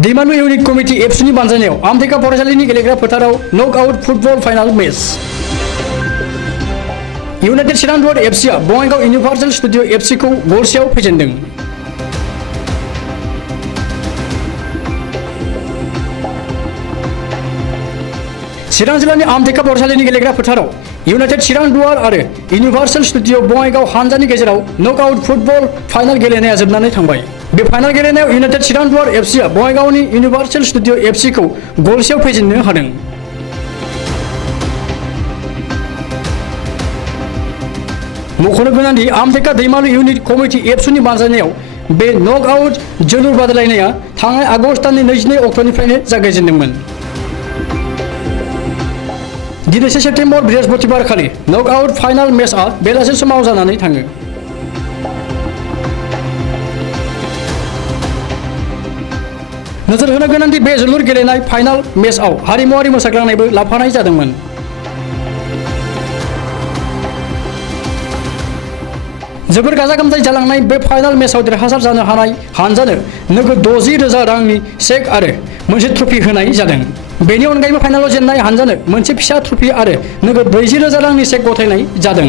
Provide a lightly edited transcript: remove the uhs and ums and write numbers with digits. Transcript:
दैमालु unit committee एबसुनि बानजायनायाव आमथेखा फरायसालिनि गेलेग्रा फोथाराव knockout football final match. United Chirang Duar एफसीआ बङाइगाव इउनिभार्सल स्टुडिअ एफसीखौ गलसेआव फेजेनदों। चिरां जिल्लानि आमथेखा फरायसालिनि गेलेग्रा फोथाराव इउनाइटेड चिरां दुवार आरो इउनिभार्सल स्टुडिअ बङाइगाव हानजानि गेजेराव नकआउट फुटबल फाइनाल गेलेनाया जोबनानै थांबाय। बे फाइनाल गेलेनायाव इउनाइटेड चिरां दुवार एफसीआ बङाइगावनि इउनिभार्सल स्टुडिअ एफसीखौ गलसेआव फेजेननो हादों। मख'नो गोनांदि आमथेखा दैमालु इउनिट कमिटि एबसुनि बानजायनायाव बे नकआउट जोलुर बादायलायनाया थांनाय आगस्ट दाननि 22 अक्ट'निफ्रायनो जागायजेनदोंमोन। दिनै 1 सेप्तेम्बर बृहस्पतिबार खालि नकआउट फाइनाल मेचआ बेलासि समाव जानानै थाङो। नोजोर होनो गोनांदि बे जोलुर गेलेनाय फाइनाल मेचआव हारिमुआरि मोसाग्लांनायबो लाफानाय जादोंमोन। जोबोर गाजा गोमजायै जालांनाय बे फाइनाल मेचआव देरहासार जानो हानाय हानजानो नोगोद 60,000 रांनि चेक आरो मोनसे ट्रफी होनाय जादों। बेनि अनगायैबो फाइनालाव जेननाय हानजानो मोनसे फिसा ट्रफी आरो नोगोद 40,000 रांनि चेक गथायनाय जादों।